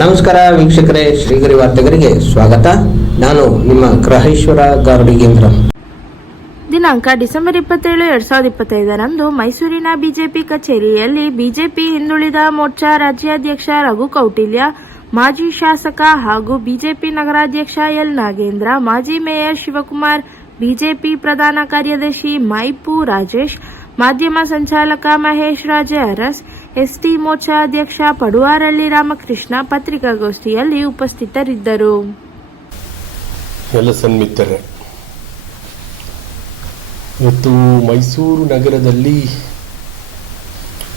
ನಮಸ್ಕಾರ ವೀಕ್ಷಕರೇ, ಶ್ರೀಗರಿ ವಾರ್ತೆಗರಿಗೆ ಸ್ವಾಗತ. ನಾನು ನಿಮ್ಮ ಗ್ರಹೇಶ್ವರ ಗಾರುಡಿಗೇಂದ್ರ ದಿನಾಂಕ ಡಿಸೆಂಬರ್ ಇಪ್ಪತ್ತೇಳು, ಎರಡ್ ಸಾವಿರದ ಇಪ್ಪತ್ತೈದರಂದು ಮೈಸೂರಿನ ಬಿಜೆಪಿ ಕಚೇರಿಯಲ್ಲಿ ಬಿಜೆಪಿ ಹಿಂದುಳಿದ ಮೋರ್ಚಾ ರಾಜ್ಯಾಧ್ಯಕ್ಷ ರಘು ಕೌಟಿಲ್ಯ, ಮಾಜಿ ಶಾಸಕ ಹಾಗೂ ಬಿಜೆಪಿ ನಗರಾಧ್ಯಕ್ಷ ಎಲ್ ನಾಗೇಂದ್ರ, ಮಾಜಿ ಮೇಯರ್ ಶಿವಕುಮಾರ್, ಬಿಜೆಪಿ ಪ್ರಧಾನ ಕಾರ್ಯದರ್ಶಿ ಮೈಪು ರಾಜೇಶ್ ಮಾಧ್ಯಮ ಸಂಚಾಲಕ ಮಹೇಶ್ ರಾಜ ಅರಸ್ ಎಸ್ಟಿ ಮೋರ್ಚಾ ಅಧ್ಯಕ್ಷ ಪಡುವಾರಳ್ಳಿ ರಾಮಕೃಷ್ಣ ಪತ್ರಿಕಾಗೋಷ್ಠಿಯಲ್ಲಿ ಉಪಸ್ಥಿತರಿದ್ದರು. ಇವತ್ತು ಮೈಸೂರು ನಗರದಲ್ಲಿ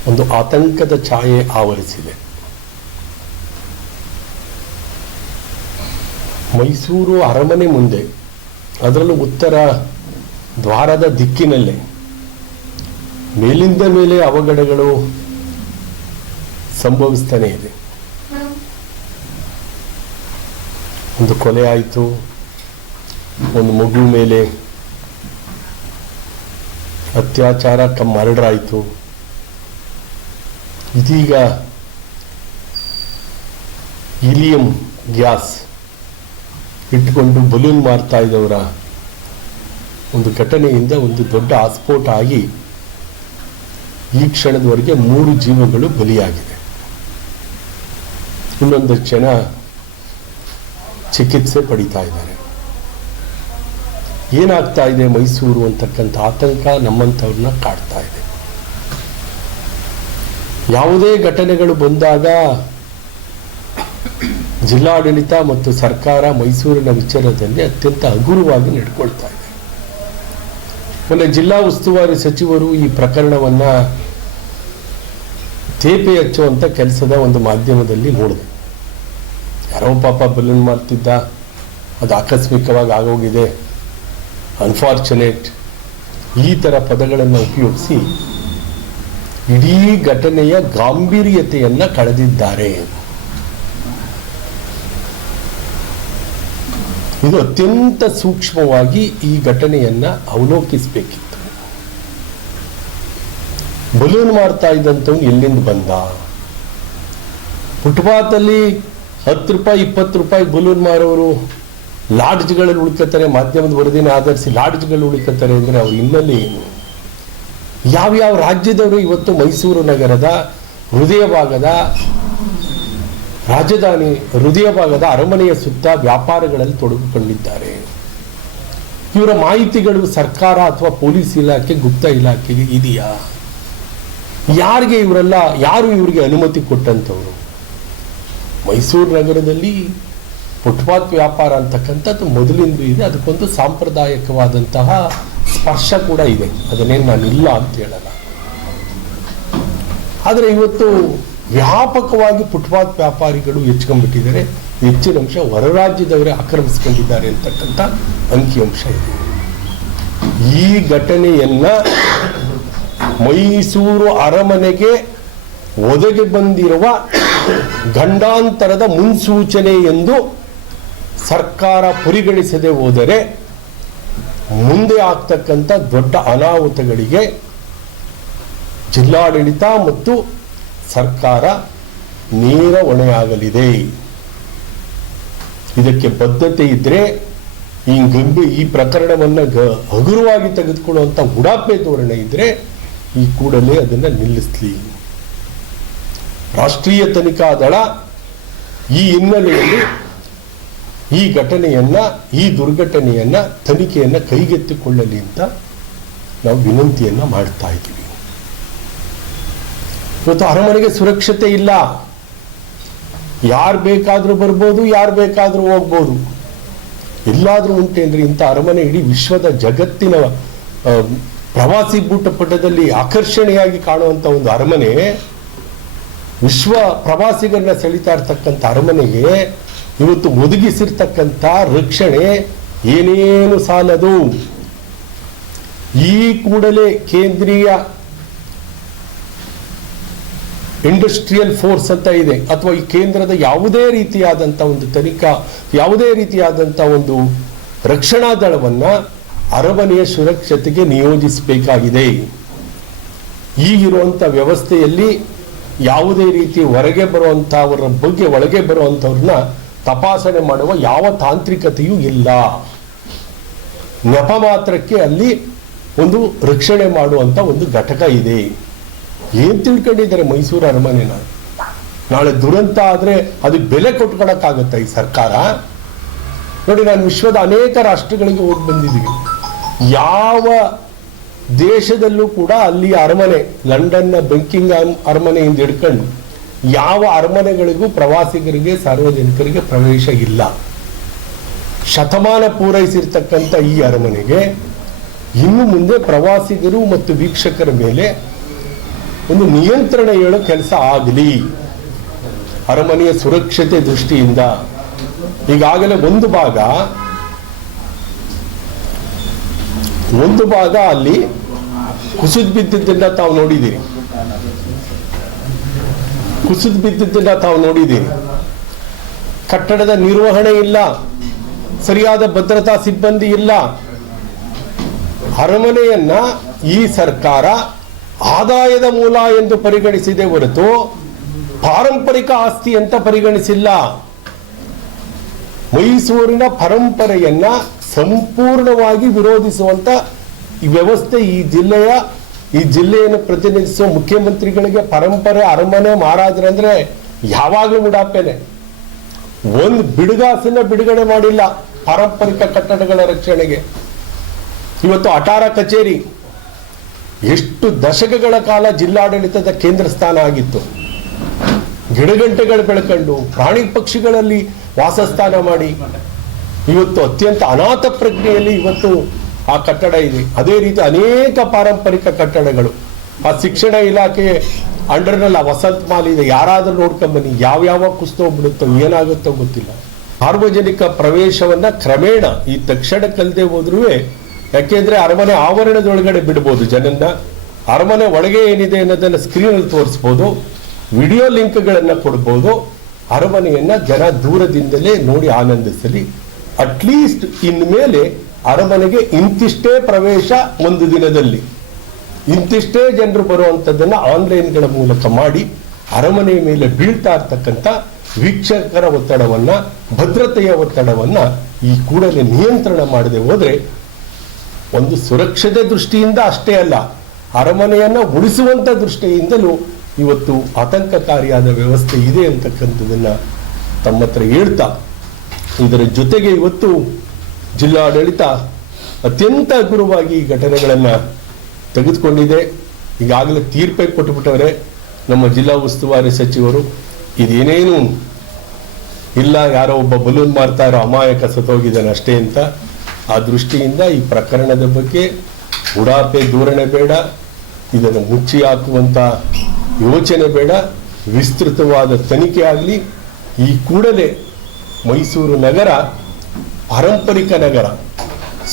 ಒಂದು ಆತಂಕದ ಛಾಯೆ ಆವರಿಸಿದೆ. ಮೈಸೂರು ಅರಮನೆ ಮುಂದೆ, ಅದರಲ್ಲೂ ಉತ್ತರ ದ್ವಾರದ ದಿಕ್ಕಿನಲ್ಲೇ ಮೇಲಿಂದ ಮೇಲೆ ಅವಘಡಗಳು ಸಂಭವಿಸ್ತಾನೆ ಇದೆ. ಒಂದು ಕೊಲೆ ಆಯಿತು. ಒಂದು ಮಗು ಮೇಲೆ ಅತ್ಯಾಚಾರ ಕಮ್ ಮರ್ಡರ್ ಆಯಿತು ಇದೀಗ ಇಲಿಯಂ ಗ್ಯಾಸ್ ಇಟ್ಕೊಂಡು ಬಲೂನ್ ಮಾರ್ತಾ ಇದ್ದವರ ಒಂದು ಘಟನೆಯಿಂದ ಒಂದು ದೊಡ್ಡ ಆಸ್ಫೋಟ ಆಗಿ ಈ ಕ್ಷಣದವರೆಗೆ ಮೂರು ಜೀವಗಳು ಬಲಿಯಾಗಿದೆ. ಇನ್ನೊಂದು ಜನ ಚಿಕಿತ್ಸೆ ಪಡಿತಾ ಇದ್ದಾರೆ. ಏನಾಗ್ತಾ ಇದೆ ಮೈಸೂರು ಅಂತಕ್ಕಂಥ ಆತಂಕ ನಮ್ಮಂಥವ್ರನ್ನ ಕಾಡ್ತಾ ಇದೆ. ಯಾವುದೇ ಘಟನೆಗಳು ಬಂದಾಗ ಜಿಲ್ಲಾಡಳಿತ ಮತ್ತು ಸರ್ಕಾರ ಮೈಸೂರಿನ ವಿಚಾರದಲ್ಲಿ ಅತ್ಯಂತ ಹಗುರವಾಗಿ ನಡ್ಕೊಳ್ತಾ ಇದೆ. ಮೊನ್ನೆ ಜಿಲ್ಲಾ ಉಸ್ತುವಾರಿ ಸಚಿವರು ಈ ಪ್ರಕರಣವನ್ನ ತೇಪೆ ಹಚ್ಚುವಂಥ ಕೆಲಸದ ಒಂದು ಮಾಧ್ಯಮದಲ್ಲಿ ನೋಡಿದೆ. ಯಾರೋ ಪಾಪ ಬಲೂನ್ ಮಾಡ್ತಿದ್ದ ಅದು ಆಕಸ್ಮಿಕವಾಗಿ ಆಗೋಗಿದೆ. ಅನ್ಫಾರ್ಚುನೇಟ್ ಈ ಥರ ಪದಗಳನ್ನು ಉಪಯೋಗಿಸಿ ಇಡೀ ಘಟನೆಯ ಗಾಂಭೀರ್ಯತೆಯನ್ನು ಕಳೆದಿದ್ದಾರೆ ಇದು ಅತ್ಯಂತ ಸೂಕ್ಷ್ಮವಾಗಿ ಈ ಘಟನೆಯನ್ನ ಅವಲೋಕಿಸಬೇಕಿತ್ತು. ಬಲೂನ್ ಮಾಡ್ತಾ ಇದ್ದಂಥವ್ನು ಎಲ್ಲಿಂದ ಬಂದ? ಫುಟ್ಪಾತಲ್ಲಿ ಹತ್ತು ರೂಪಾಯಿ, ಇಪ್ಪತ್ತು ರೂಪಾಯಿ ಬಲೂನ್ ಮಾರೋರು ಲಾಡ್ಜ್ಗಳಲ್ಲಿ ಉಳ್ಕೋತಾರೆ, ಮಾಧ್ಯಮದ ವರದಿನ ಆಧರಿಸಿ ಲಾಡ್ಜ್ಗಳು ಉಳ್ಕೋತಾರೆ ಅಂದರೆ ಅವ್ರು ಇನ್ನಲ್ಲಿ ಏನು? ಯಾವ್ಯಾವ ರಾಜ್ಯದವರು ಇವತ್ತು ಮೈಸೂರು ನಗರದ ಹೃದಯ ಭಾಗದ ರಾಜಧಾನಿ ಹೃದಯ ಭಾಗದ ಅರಮನೆಯ ಸುತ್ತ ವ್ಯಾಪಾರಗಳಲ್ಲಿ ತೊಡಗಿಕೊಂಡಿದ್ದಾರೆ. ಇವರ ಮಾಹಿತಿಗಳು ಸರ್ಕಾರ ಅಥವಾ ಪೊಲೀಸ್ ಇಲಾಖೆ, ಗುಪ್ತ ಇಲಾಖೆಗೆ ಇದೆಯಾ? ಯಾರಿಗೆ ಇವರೆಲ್ಲ, ಯಾರು ಇವರಿಗೆ ಅನುಮತಿ ಕೊಟ್ಟಂಥವ್ರು? ಮೈಸೂರು ನಗರದಲ್ಲಿ ಫುಟ್ಪಾತ್ ವ್ಯಾಪಾರ ಅಂತಕ್ಕಂಥದ್ದು ಮೊದಲಿಂದ ಇದೆ. ಅದಕ್ಕೊಂದು ಸಾಂಪ್ರದಾಯಿಕವಾದಂತಹ ಸ್ಪರ್ಶ ಕೂಡ ಇದೆ. ಅದನ್ನೇನು ನಾನು ಇಲ್ಲ ಅಂತ ಹೇಳಲ್ಲ. ಆದರೆ ಇವತ್ತು ವ್ಯಾಪಕವಾಗಿ ಫುಟ್ಪಾತ್ ವ್ಯಾಪಾರಿಗಳು ಹೆಚ್ಚಿಕೊಂಡ್ಬಿಟ್ಟಿದ್ದಾರೆ ಹೆಚ್ಚಿನ ಅಂಶ ಹೊರ ರಾಜ್ಯದವರೇ ಆಕ್ರಮಿಸ್ಕೊಂಡಿದ್ದಾರೆ ಅಂತಕ್ಕಂಥ ಅಂಕಿಅಂಶ ಇದೆ. ಈ ಘಟನೆಯನ್ನ ಮೈಸೂರು ಅರಮನೆಗೆ ಒದಗಿ ಬಂದಿರುವ ಗಂಡಾಂತರದ ಮುನ್ಸೂಚನೆ ಎಂದು ಸರ್ಕಾರ ಪರಿಗಣಿಸದೆ ಹೋದರೆ ಮುಂದೆ ಆಗ್ತಕ್ಕಂಥ ದೊಡ್ಡ ಅನಾಹುತಗಳಿಗೆ ಜಿಲ್ಲಾಡಳಿತ ಮತ್ತು ಸರ್ಕಾರ ನೇರ ಹೊಣೆಯಾಗಲಿದೆ. ಇದಕ್ಕೆ ಬದ್ಧತೆ ಇದ್ರೆ ಈ ಗಂಭೀರ ಈ ಪ್ರಕರಣವನ್ನು ಗ ಹಗುರವಾಗಿ ತೆಗೆದುಕೊಳ್ಳುವಂಥ ಉಡಾಪೆ ಧೋರಣೆ ಇದ್ರೆ ಈ ಕೂಡಲೇ ಅದನ್ನ ನಿಲ್ಲಿಸಲಿ. ರಾಷ್ಟ್ರೀಯ ತನಿಖಾ ದಳ ಈ ಹಿನ್ನೆಲೆಯಲ್ಲಿ ಈ ಘಟನೆಯನ್ನ, ಈ ದುರ್ಘಟನೆಯನ್ನ ತನಿಖೆಯನ್ನ ಕೈಗೆತ್ತಿಕೊಳ್ಳಲಿ ಅಂತ ನಾವು ವಿನಂತಿಯನ್ನ ಮಾಡ್ತಾ ಇದ್ದೀವಿ. ಇವತ್ತು ಅರಮನೆಗೆ ಸುರಕ್ಷತೆ ಇಲ್ಲ. ಯಾರು ಬೇಕಾದರೂ ಬರ್ಬೋದು, ಯಾರು ಬೇಕಾದರೂ ಹೋಗ್ಬೋದು. ಎಲ್ಲಾದ್ರೂ ಉಂಟೆ ಅಂದ್ರೆ ಇಂಥ ಅರಮನೆ ಇಡೀ ವಿಶ್ವದ ಜಗತ್ತಿನ ಪ್ರವಾಸಿ ಭೂಟಪಟದಲ್ಲಿ ಆಕರ್ಷಣೆಯಾಗಿ ಕಾಣುವಂತ ಒಂದು ಅರಮನೆ, ವಿಶ್ವ ಪ್ರವಾಸಿಗರನ್ನ ಸೆಳಿತಾ ಇರ್ತಕ್ಕಂಥ ಅರಮನೆಗೆ ಇವತ್ತು ಒದಗಿಸಿರ್ತಕ್ಕಂಥ ರಕ್ಷಣೆ ಏನೇನು ಸಾಲದು? ಈ ಕೂಡಲೇ ಕೇಂದ್ರೀಯ ಇಂಡಸ್ಟ್ರಿಯಲ್ ಫೋರ್ಸ್ ಅಂತ ಇದೆ. ಅಥವಾ ಈ ಕೇಂದ್ರದ ಯಾವುದೇ ರೀತಿಯಾದಂಥ ಒಂದು ತನಿಖಾ, ಯಾವುದೇ ರೀತಿಯಾದಂಥ ಒಂದು ರಕ್ಷಣಾ ದಳವನ್ನ ಅರಮನೆಯ ಸುರಕ್ಷತೆಗೆ ನಿಯೋಜಿಸಬೇಕಾಗಿದೆ. ಈಗಿರುವಂಥ ವ್ಯವಸ್ಥೆಯಲ್ಲಿ ಯಾವುದೇ ರೀತಿ ಹೊರಗೆ ಬರುವಂಥವರ ಬಗ್ಗೆ ಒಳಗೆ ಬರುವಂಥವ್ರನ್ನ ತಪಾಸಣೆ ಮಾಡುವ ಯಾವ ತಾಂತ್ರಿಕತೆಯೂ ಇಲ್ಲ. ನೆಪ ಮಾತ್ರಕ್ಕೆ ಅಲ್ಲಿ ಒಂದು ರಕ್ಷಣೆ ಮಾಡುವಂತ ಒಂದು ಘಟಕ ಇದೆ. ಏನ್ ತಿಳ್ಕೊಂಡಿದ್ದಾರೆ ಮೈಸೂರು ಅರಮನೆನ? ನಾಳೆ ದುರಂತ ಆದ್ರೆ ಅದಕ್ಕೆ ಬೆಲೆ ಕೊಟ್ಕೊಳಕ್ಕಾಗತ್ತ ಈ ಸರ್ಕಾರ? ನೋಡಿ, ನಾನು ವಿಶ್ವದ ಅನೇಕ ರಾಷ್ಟ್ರಗಳಿಗೆ ಹೋಗಿ ಬಂದಿದ್ದೀವಿ ಯಾವ ದೇಶದಲ್ಲೂ ಕೂಡ ಅಲ್ಲಿ ಅರಮನೆ, ಲಂಡನ್ನ ಬೆಂಕಿಂಗ್ ಅರಮನೆಯಿಂದ ಹಿಡ್ಕೊಂಡು ಯಾವ ಅರಮನೆಗಳಿಗೂ ಪ್ರವಾಸಿಗರಿಗೆ, ಸಾರ್ವಜನಿಕರಿಗೆ ಪ್ರವೇಶ ಇಲ್ಲ. ಶತಮಾನ ಪೂರೈಸಿರ್ತಕ್ಕಂಥ ಈ ಅರಮನೆಗೆ ಇನ್ನು ಮುಂದೆ ಪ್ರವಾಸಿಗರು ಮತ್ತು ವೀಕ್ಷಕರ ಮೇಲೆ ಒಂದು ನಿಯಂತ್ರಣ ಹೇಳೋ ಕೆಲಸ ಆಗಲಿ. ಅರಮನೆಯ ಸುರಕ್ಷತೆ ದೃಷ್ಟಿಯಿಂದ. ಈಗಾಗಲೇ ಒಂದು ಭಾಗ. ಒಂದು ಭಾಗ ಅಲ್ಲಿ ಕುಸಿದು ಬಿದ್ದಿದ್ದ ತಾವು ನೋಡಿದ್ದೀರಿ. ಕುಸಿದು ಬಿದ್ದಿದ್ದ ತಾವು ನೋಡಿದ್ದೀರಿ. ಕಟ್ಟಡದ ನಿರ್ವಹಣೆ ಇಲ್ಲ. ಸರಿಯಾದ ಭದ್ರತಾ ಸಿಬ್ಬಂದಿ ಇಲ್ಲ. ಅರಮನೆಯನ್ನ ಈ ಸರ್ಕಾರ ಆದಾಯದ ಮೂಲ ಎಂದು ಪರಿಗಣಿಸಿದೆ ಹೊರತು ಪಾರಂಪರಿಕ ಆಸ್ತಿ ಅಂತ ಪರಿಗಣಿಸಿಲ್ಲ. ಮೈಸೂರಿನ ಪರಂಪರೆಯನ್ನ ಸಂಪೂರ್ಣವಾಗಿ ವಿರೋಧಿಸುವಂತ ವ್ಯವಸ್ಥೆ ಈ ಜಿಲ್ಲೆಯ, ಈ ಜಿಲ್ಲೆಯನ್ನು ಪ್ರತಿನಿಧಿಸುವ ಮುಖ್ಯಮಂತ್ರಿಗಳಿಗೆ ಪರಂಪರೆ, ಅರಮನೆ ಮಹಾರಾಜರಂದ್ರೆ ಯಾವಾಗಲೂ ಉಡಾಪೆನೆ. ಒಂದು ಬಿಡುಗಾಸಿನ ಬಿಡುಗಡೆ ಮಾಡಿಲ್ಲ ಪಾರಂಪರಿಕ ಕಟ್ಟಡಗಳ ರಕ್ಷಣೆಗೆ. ಇವತ್ತು ಅಟಾರ ಕಚೇರಿ ಎಷ್ಟು ದಶಕಗಳ ಕಾಲ ಜಿಲ್ಲಾಡಳಿತದ ಕೇಂದ್ರ ಸ್ಥಾನ ಆಗಿತ್ತು. ಗಿಡಗಂಟೆಗಳು ಬೆಳ್ಕೊಂಡು ಪ್ರಾಣಿ ಪಕ್ಷಿಗಳಲ್ಲಿ ವಾಸಸ್ಥಾನ ಮಾಡಿ. ಇವತ್ತು ಅತ್ಯಂತ ಅನಾಥ ಪ್ರಜ್ಞೆಯಲ್ಲಿ ಇವತ್ತು ಆ ಕಟ್ಟಡ ಇದೆ. ಅದೇ ರೀತಿ ಅನೇಕ ಪಾರಂಪರಿಕ ಕಟ್ಟಡಗಳು. ಆ ಶಿಕ್ಷಣ ಇಲಾಖೆ ಅಂಡರ್ನಲ್ಲಿ ಆ ವಸಂತ ಮಾಲ್ ಇದೆ. ಯಾರಾದ್ರೂ ನೋಡ್ಕೊಂಬನ್ನಿ. ಯಾವ್ಯಾವ ಕುಸ್ತೋಗ್ಬಿಡುತ್ತೋ ಏನಾಗುತ್ತೋ ಗೊತ್ತಿಲ್ಲ. ಸಾರ್ವಜನಿಕ ಪ್ರವೇಶವನ್ನ ಕ್ರಮೇಣ ಈ ತಕ್ಷಣ ಕಲ್ದೆ ಹೋದ್ರೂ ಯಾಕೆಂದ್ರೆ ಅರಮನೆ ಆವರಣದೊಳಗಡೆ ಬಿಡ್ಬೋದು ಜನನ್ನ. ಅರಮನೆ ಒಳಗೆ ಏನಿದೆ ಅನ್ನೋದನ್ನ ಸ್ಕ್ರೀನಲ್ಲಿ ತೋರಿಸ್ಬೋದು. ವಿಡಿಯೋ ಲಿಂಕ್ಗಳನ್ನು ಕೊಡ್ಬೋದು. ಅರಮನೆಯನ್ನ ಜನ ದೂರದಿಂದಲೇ ನೋಡಿ ಆನಂದಿಸಲಿ. ಅಟ್ಲೀಸ್ಟ್ ಇನ್ಮೇಲೆ ಅರಮನೆಗೆ ಇಂತಿಷ್ಟೇ ಪ್ರವೇಶ ಒಂದು ದಿನದಲ್ಲಿ. ಇಂತಿಷ್ಟೇ ಜನರು ಬರುವಂಥದ್ದನ್ನು ಆನ್ಲೈನ್ಗಳ ಮೂಲಕ ಮಾಡಿ ಅರಮನೆಯ ಮೇಲೆ ಬೀಳ್ತಾ ಇರ್ತಕ್ಕಂಥ ವೀಕ್ಷಕರ ಒತ್ತಡವನ್ನ, ಭದ್ರತೆಯ ಒತ್ತಡವನ್ನ ಈ ಕೂಡಲೇ ನಿಯಂತ್ರಣ ಮಾಡದೆ ಹೋದ್ರೆ ಒಂದು ಸುರಕ್ಷತೆ ದೃಷ್ಟಿಯಿಂದ ಅಷ್ಟೇ ಅಲ್ಲ, ಅರಮನೆಯನ್ನ ಉಳಿಸುವಂಥ ದೃಷ್ಟಿಯಿಂದಲೂ ಇವತ್ತು ಆತಂಕಕಾರಿಯಾದ ವ್ಯವಸ್ಥೆ ಇದೆ ಅಂತಕ್ಕಂಥದ್ದನ್ನ ತಮ್ಮ ಹತ್ರ ಹೇಳ್ತಾ, ಇದರ ಜೊತೆಗೆ ಇವತ್ತು ಜಿಲ್ಲಾಡಳಿತ ಅತ್ಯಂತ ಗುರುವಾಗಿ ಈ ಘಟನೆಗಳನ್ನು ತೆಗೆದುಕೊಂಡಿದೆ. ಈಗಾಗಲೇ ತೀರ್ಪೇ ಕೊಟ್ಟುಬಿಟ್ಟವರೆ ನಮ್ಮ ಜಿಲ್ಲಾ ಉಸ್ತುವಾರಿ ಸಚಿವರು. ಇದೇನೇನು ಇಲ್ಲ, ಯಾರೋ ಒಬ್ಬ ಬಲೂನ್ ಮಾರ್ತಾ ಇರೋ ಅಮಾಯಕ ಸತ್ತೋಗಿದ್ದಾನೆ ಅಷ್ಟೇ ಅಂತ. ಆ ದೃಷ್ಟಿಯಿಂದ ಈ ಪ್ರಕರಣದ ಬಗ್ಗೆ ಉಡಾಪೆ ಧೋರಣೆ ಬೇಡ, ಇದನ್ನು ಮುಚ್ಚಿ ಹಾಕುವಂತ ಯೋಚನೆ ಬೇಡ, ವಿಸ್ತೃತವಾದ ತನಿಖೆ ಆಗಲಿ. ಈ ಕೂಡಲೇ ಮೈಸೂರು ನಗರ, ಪಾರಂಪರಿಕ ನಗರ,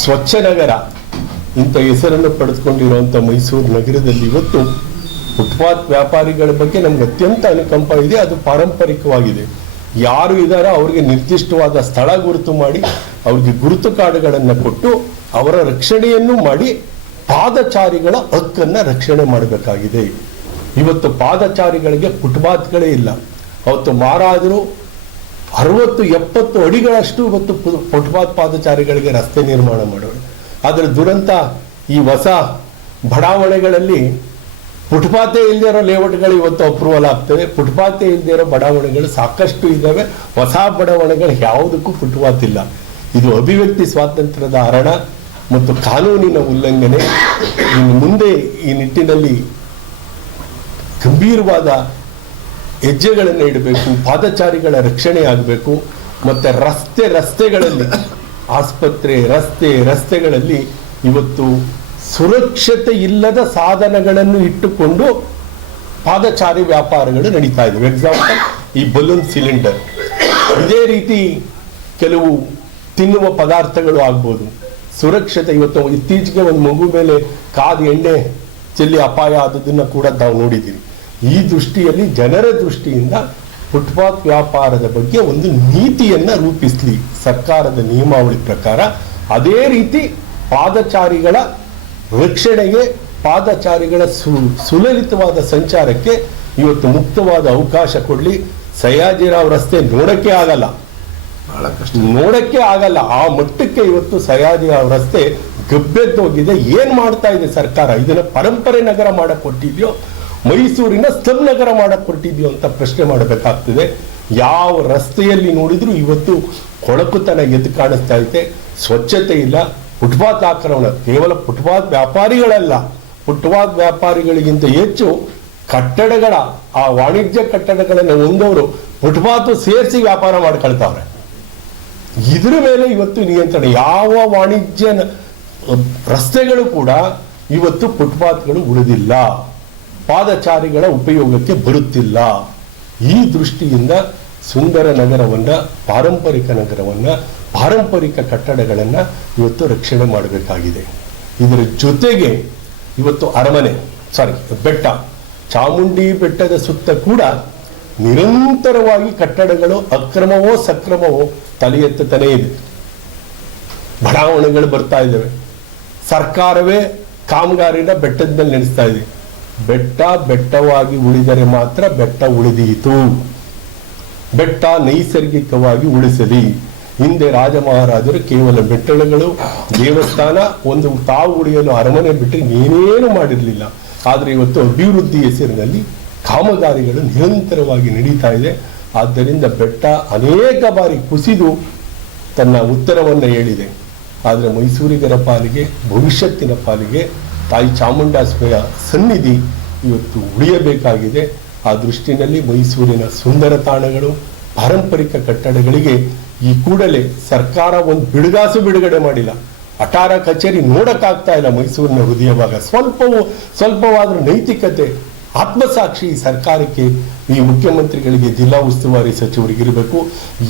ಸ್ವಚ್ಛ ನಗರ ಇಂಥ ಹೆಸರನ್ನು ಪಡೆದುಕೊಂಡಿರುವಂಥ ಮೈಸೂರು ನಗರದಲ್ಲಿ ಇವತ್ತು ಫುಟ್ಪಾತ್ ವ್ಯಾಪಾರಿಗಳ ಬಗ್ಗೆ ನಮ್ಗೆ ಅತ್ಯಂತ ಅನುಕಂಪ ಇದೆ. ಅದು ಪಾರಂಪರಿಕವಾಗಿದೆ. ಯಾರು ಇದ್ದಾರೋ ಅವರಿಗೆ ನಿರ್ದಿಷ್ಟವಾದ ಸ್ಥಳ ಗುರುತು ಮಾಡಿ ಅವ್ರಿಗೆ ಗುರುತು ಕಾರ್ಡ್ಗಳನ್ನು ಕೊಟ್ಟು ಅವರ ರಕ್ಷಣೆಯನ್ನು ಮಾಡಿ ಪಾದಚಾರಿಗಳ ಹಕ್ಕನ್ನ ರಕ್ಷಣೆ ಮಾಡಬೇಕಾಗಿದೆ. ಇವತ್ತು ಪಾದಚಾರಿಗಳಿಗೆ ಫುಟ್ಪಾತ್ಗಳೇ ಇಲ್ಲ. ಅವತ್ತು ಮಾರಾದರು ಅರವತ್ತು, ಎಪ್ಪತ್ತು ಅಡಿಗಳಷ್ಟು ಇವತ್ತು ಫುಟ್ಪಾತ್ ಪಾದಚಾರಿಗಳಿಗೆ ರಸ್ತೆ ನಿರ್ಮಾಣ ಮಾಡೋರು. ಆದರೆ ದುರಂತ ಈ ಹೊಸ ಬಡಾವಣೆಗಳಲ್ಲಿ ಫುಟ್ಪಾತೆ ಇಲ್ಲದೆ ಇರೋ ಲೇಔಟ್ಗಳು ಇವತ್ತು ಅಪ್ರೂವಲ್ ಆಗ್ತವೆ. ಫುಟ್ಪಾತೆ ಇಲ್ಲದೆ ಇರೋ ಬಡಾವಣೆಗಳು ಸಾಕಷ್ಟು ಇದ್ದಾವೆ. ಹೊಸ ಬಡಾವಣೆಗಳು ಯಾವುದಕ್ಕೂ ಫುಟ್ಪಾತ್ ಇಲ್ಲ. ಇದು ಅಭಿವ್ಯಕ್ತಿ ಸ್ವಾತಂತ್ರ್ಯದ ಹರಣ ಮತ್ತು ಕಾನೂನಿನ ಉಲ್ಲಂಘನೆ. ಇನ್ನು ಮುಂದೆ ಈ ನಿಟ್ಟಿನಲ್ಲಿ ಗಂಭೀರವಾದ ಹೆಜ್ಜೆಗಳನ್ನು ಇಡಬೇಕು, ಪಾದಚಾರಿಗಳ ರಕ್ಷಣೆ ಆಗಬೇಕು, ಮತ್ತು ರಸ್ತೆ ರಸ್ತೆಗಳಲ್ಲಿ, ಆಸ್ಪತ್ರೆ, ರಸ್ತೆ ರಸ್ತೆಗಳಲ್ಲಿ ಇವತ್ತು ಸುರಕ್ಷತೆ ಇಲ್ಲದ ಸಾಧನಗಳನ್ನು ಇಟ್ಟುಕೊಂಡು ಪಾದಚಾರಿ ವ್ಯಾಪಾರಗಳು ನಡೀತಾ ಇದ್ದಾವೆ ಎಕ್ಸಾಂಪಲ್ ಈ ಬಲೂನ್ ಸಿಲಿಂಡರ್ ಇದೇ ರೀತಿ ಕೆಲವು ತಿನ್ನುವ ಪದಾರ್ಥಗಳು ಆಗ್ಬೋದು. ಸುರಕ್ಷತೆ ಇವತ್ತು ಇತ್ತೀಚೆಗೆ ಒಂದು ಮಗು ಮೇಲೆ ಕಾದು ಎಣ್ಣೆ ಚೆಲ್ಲಿ ಅಪಾಯ ಆದದನ್ನ ಕೂಡ ನಾವು ನೋಡಿದ್ದೀವಿ ಈ ದೃಷ್ಟಿಯಲ್ಲಿ ಜನರ ದೃಷ್ಟಿಯಿಂದ ಫುಟ್ಪಾತ್ ವ್ಯಾಪಾರದ ಬಗ್ಗೆ ಒಂದು ನೀತಿಯನ್ನ ರೂಪಿಸಲಿ. ಸರ್ಕಾರದ ನಿಯಮಾವಳಿ ಪ್ರಕಾರ ಅದೇ ರೀತಿ ಪಾದಚಾರಿಗಳ ರಕ್ಷಣೆಗೆ, ಪಾದಚಾರಿಗಳ ಸುಲಲಿತವಾದ ಸಂಚಾರಕ್ಕೆ ಇವತ್ತು ಮುಕ್ತವಾದ ಅವಕಾಶ ಕೊಡಲಿ. ಸಯಾಜಿರಾವ್ ರಸ್ತೆ ನೋಡಕ್ಕೆ ಆಗಲ್ಲ. ಬಹಳ ಕಷ್ಟ. ನೋಡಕ್ಕೆ ಆಗಲ್ಲ, ಆ ಮಟ್ಟಕ್ಕೆ ಇವತ್ತು ಸಯಾಜಿರಾವ್ ರಸ್ತೆ ಗಬ್ಬೆದ್ದೋಗಿದೆ ಏನ್ ಮಾಡ್ತಾ ಇದೆ ಸರ್ಕಾರ? ಇದನ್ನ ಪರಂಪರೆ ನಗರ ಮಾಡಕ್ ಕೊಟ್ಟಿದ್ಯೋ, ಮೈಸೂರಿನ ಸ್ಲಮ್ ನಗರ ಮಾಡಕ್ ಕೊಟ್ಟಿದ್ಯೋ ಅಂತ ಪ್ರಶ್ನೆ ಮಾಡಬೇಕಾಗ್ತದೆ. ಯಾವ ರಸ್ತೆಯಲ್ಲಿ ನೋಡಿದ್ರು ಇವತ್ತು ಕೊಳಕುತನ ಎದ್ದು ಕಾಣಿಸ್ತಾ ಇದೆ. ಸ್ವಚ್ಛತೆ ಇಲ್ಲ. ಫುಟ್ಪಾತ್ ಆಕ್ರಮಣ, ಕೇವಲ ಫುಟ್ಪಾತ್ ವ್ಯಾಪಾರಿಗಳಲ್ಲ. ಫುಟ್ಪಾತ್ ವ್ಯಾಪಾರಿಗಳಿಗಿಂತ ಹೆಚ್ಚು ಕಟ್ಟಡಗಳ, ಆ ವಾಣಿಜ್ಯ ಕಟ್ಟಡಗಳನ್ನು ಹೊಂದವರು ಫುಟ್ಪಾತ್ ಸೇರಿಸಿ ವ್ಯಾಪಾರ ಮಾಡ್ಕೊಳ್ತಾವ್ರೆ. ಇದ್ರ ಮೇಲೆ ಇವತ್ತು ನಿಯಂತ್ರಣ, ಯಾವ ವಾಣಿಜ್ಯ ರಸ್ತೆಗಳು ಕೂಡ ಇವತ್ತು ಫುಟ್ಪಾತ್ಗಳು ಉಳಿದಿಲ್ಲ. ಪಾದಚಾರಿಗಳ ಉಪಯೋಗಕ್ಕೆ ಬರುತ್ತಿಲ್ಲ. ಈ ದೃಷ್ಟಿಯಿಂದ ಸುಂದರ ನಗರವನ್ನ, ಪಾರಂಪರಿಕ ನಗರವನ್ನ, ಪಾರಂಪರಿಕ ಕಟ್ಟಡಗಳನ್ನ ಇವತ್ತು ರಕ್ಷಣೆ ಮಾಡಬೇಕಾಗಿದೆ. ಇದರ ಜೊತೆಗೆ ಇವತ್ತು ಅರಮನೆ ಸಾರಿ ಬೆಟ್ಟ, ಚಾಮುಂಡಿ ಬೆಟ್ಟದ ಸುತ್ತ ಕೂಡ ನಿರಂತರವಾಗಿ ಕಟ್ಟಡಗಳು ಅಕ್ರಮವೋ ಸಕ್ರಮವೋ ತಲೆ ಎತ್ತುತ್ತಾನೇ ಇದೆ. ಬಡಾವಣೆಗಳು ಬರ್ತಾ ಇದ್ದಾವೆ. ಸರ್ಕಾರವೇ ಕಾಮಗಾರಿನ ಬೆಟ್ಟದ ಮೇಲೆ ನಡೆಸ್ತಾ ಇದೆ. ಬೆಟ್ಟ ಬೆಟ್ಟವಾಗಿ ಉಳಿದರೆ ಮಾತ್ರ ಬೆಟ್ಟ ಉಳಿದೀತು. ಬೆಟ್ಟ ನೈಸರ್ಗಿಕವಾಗಿ ಉಳಿಸಲಿ. ಹಿಂದೆ ರಾಜ ಮಹಾರಾಜರು ಕೇವಲ ಬೆಟ್ಟಗಳು ದೇವಸ್ಥಾನ, ಒಂದು ತಾವು ಉಳಿಯಲು ಅರಮನೆ ಬಿಟ್ಟರೆ ಏನೇನು ಮಾಡಿರಲಿಲ್ಲ. ಆದರೆ ಇವತ್ತು ಅಭಿವೃದ್ಧಿ ಹೆಸರಿನಲ್ಲಿ ಕಾಮಗಾರಿಗಳು ನಿರಂತರವಾಗಿ ನಡೀತಾ ಇದೆ. ಆದ್ದರಿಂದ ಬೆಟ್ಟ ಅನೇಕ ಬಾರಿ ಕುಸಿದು ತನ್ನ ಉತ್ತರವನ್ನು ಹೇಳಿದೆ. ಆದರೆ ಮೈಸೂರಿಗರ ಪಾಲಿಗೆ, ಭವಿಷ್ಯತ್ತಿನ ಪಾಲಿಗೆ ತಾಯಿ ಚಾಮುಂಡಾಸ್ಮೆಯ ಸನ್ನಿಧಿ ಇವತ್ತು ಉಳಿಯಬೇಕಾಗಿದೆ. ಆ ದೃಷ್ಟಿನಲ್ಲಿ ಮೈಸೂರಿನ ಸುಂದರ ತಾಣಗಳು, ಪಾರಂಪರಿಕ ಕಟ್ಟಡಗಳಿಗೆ ಈ ಕೂಡಲೇ ಸರ್ಕಾರ ಒಂದು ಬಿಡುಗಾಸು ಬಿಡುಗಡೆ ಮಾಡಿಲ್ಲ. ಅಟಾರ ಕಚೇರಿ ನೋಡಕ್ಕಾಗ್ತಾ ಇಲ್ಲ ಮೈಸೂರಿನ ಹೃದಯ ಭಾಗ ಸ್ವಲ್ಪವೂ ಸ್ವಲ್ಪವಾದ್ರೂ ನೈತಿಕತೆ ಆತ್ಮಸಾಕ್ಷಿ ಸರ್ಕಾರಕ್ಕೆ ಈ ಮುಖ್ಯಮಂತ್ರಿಗಳಿಗೆ ಜಿಲ್ಲಾ ಉಸ್ತುವಾರಿ ಸಚಿವರಿಗೆ ಇರಬೇಕು.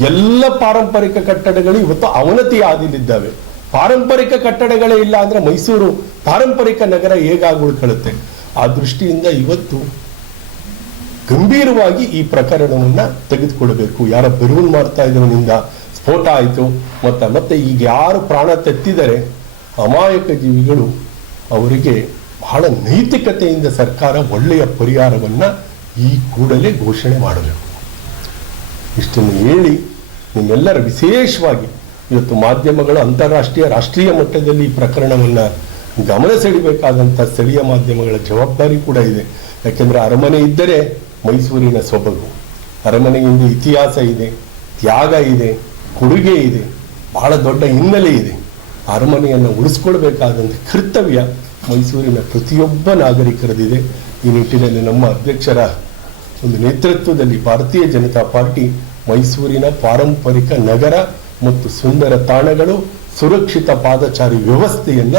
ಎಲ್ಲ ಪಾರಂಪರಿಕ ಕಟ್ಟಡಗಳು ಇವತ್ತು ಅವನತಿ ಆದಿಲಿದ್ದಾವೆ. ಪಾರಂಪರಿಕ ಕಟ್ಟಡಗಳೇ ಇಲ್ಲ ಅಂದ್ರೆ ಮೈಸೂರು ಪಾರಂಪರಿಕ ನಗರ ಹೇಗಾಗಿ ಉಳ್ಕೊಳ್ಳುತ್ತೆ ಆ ದೃಷ್ಟಿಯಿಂದ ಇವತ್ತು ಗಂಭೀರವಾಗಿ ಈ ಪ್ರಕರಣವನ್ನ ತೆಗೆದುಕೊಳ್ಬೇಕು ಯಾರ ಬೆರೂನ್ ಮಾಡ್ತಾ ಇದ್ದವನಿಂದ ಸ್ಫೋಟ ಆಯಿತು. ಮತ್ತೆ ಮತ್ತೆ ಈಗ ಯಾರು ಪ್ರಾಣ ತೆತ್ತಿದರೆ ಅಮಾಯಕ ಜೀವಿಗಳು ಅವರಿಗೆ ಬಹಳ ನೈತಿಕತೆಯಿಂದ ಸರ್ಕಾರ ಒಳ್ಳೆಯ ಪರಿಹಾರವನ್ನ ಈ ಕೂಡಲೇ ಘೋಷಣೆ ಮಾಡಬೇಕು. ಇಷ್ಟನ್ನು ಹೇಳಿ ನಿಮ್ಮೆಲ್ಲರ ವಿಶೇಷವಾಗಿ ಇವತ್ತು ಮಾಧ್ಯಮಗಳು ಅಂತಾರಾಷ್ಟ್ರೀಯ ರಾಷ್ಟ್ರೀಯ ಮಟ್ಟದಲ್ಲಿ ಈ ಪ್ರಕರಣವನ್ನ ಗಮನ ಸೆಳಿಬೇಕಾದಂಥ ಸ್ಥಳೀಯ ಮಾಧ್ಯಮಗಳ ಜವಾಬ್ದಾರಿ ಕೂಡ ಇದೆ. ಯಾಕೆಂದ್ರೆ ಅರಮನೆ ಇದ್ದರೆ ಮೈಸೂರಿನ ಸೊಬಗು, ಅರಮನೆಯಿಂದ ಇತಿಹಾಸ ಇದೆ, ತ್ಯಾಗ ಇದೆ, ಕೊಡುಗೆ ಇದೆ, ಬಹಳ ದೊಡ್ಡ ಹಿನ್ನೆಲೆ ಇದೆ. ಅರಮನೆಯನ್ನು ಉಳಿಸ್ಕೊಳ್ಬೇಕಾದಂಥ ಕರ್ತವ್ಯ ಮೈಸೂರಿನ ಪ್ರತಿಯೊಬ್ಬ ನಾಗರಿಕರದಿದೆ. ಈ ನಿಟ್ಟಿನಲ್ಲಿ ನಮ್ಮ ಅಧ್ಯಕ್ಷರ ಒಂದು ನೇತೃತ್ವದಲ್ಲಿ ಭಾರತೀಯ ಜನತಾ ಪಾರ್ಟಿ, ಮೈಸೂರಿನ ಪಾರಂಪರಿಕ ನಗರ ಮತ್ತು ಸುಂದರ ತಾಣಗಳು, ಸುರಕ್ಷಿತ ಪಾದಚಾರಿ ವ್ಯವಸ್ಥೆಯನ್ನ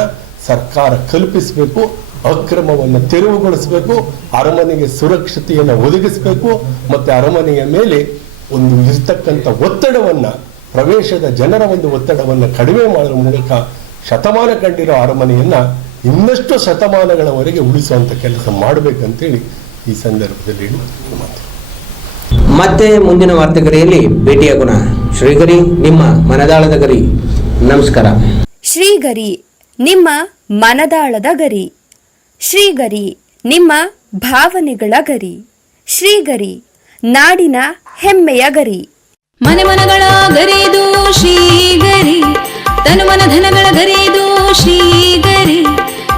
ಸರ್ಕಾರ ಕಲ್ಪಿಸಬೇಕು, ಅಕ್ರಮವನ್ನು ತೆರವುಗೊಳಿಸಬೇಕು, ಅರಮನೆಗೆ ಸುರಕ್ಷತೆಯನ್ನು ಒದಗಿಸಬೇಕು, ಮತ್ತೆ ಅರಮನೆಯ ಮೇಲೆ ಒಂದು ಇರ್ತಕ್ಕಂಥ ಒತ್ತಡವನ್ನ, ಪ್ರವೇಶದ ಜನರ ಒಂದು ಒತ್ತಡವನ್ನು ಕಡಿಮೆ ಮಾಡುವ ಮೂಲಕ ಶತಮಾನ ಕಂಡಿರೋ ಅರಮನೆಯನ್ನ ಇನ್ನಷ್ಟು ಶತಮಾನಗಳವರೆಗೆ ಉಳಿಸುವಂತ ಕೆಲಸ ಮಾಡಬೇಕಂತೇಳಿ ಈ ಸಂದರ್ಭದಲ್ಲಿ ಮಾತು. ಮತ್ತೆ ಮುಂದಿನ ವಾರ್ತೆಗರಿಯಲ್ಲಿ ಭೇಟಿಯಾಗೋಣ. ಶ್ರೀಗರಿ ನಿಮ್ಮ ಮನದಾಳದ ಗರಿ. ನಮಸ್ಕಾರ. ಶ್ರೀಗರಿ ನಿಮ್ಮ ಮನದಾಳದ ಗರಿ. ಶ್ರೀಗರಿ ನಿಮ್ಮ ಭಾವನೆಗಳ ಗರಿ. ಶ್ರೀಗರಿ ನಾಡಿನ ಹೆಮ್ಮೆಯ ಗರಿ. ಮನೆ ಮನಗಳ ಗರಿದು ಶ್ರೀಗರಿ ತನು ಮನ ಧನಗಳ ಗರಿದು ಶ್ರೀಗರಿ.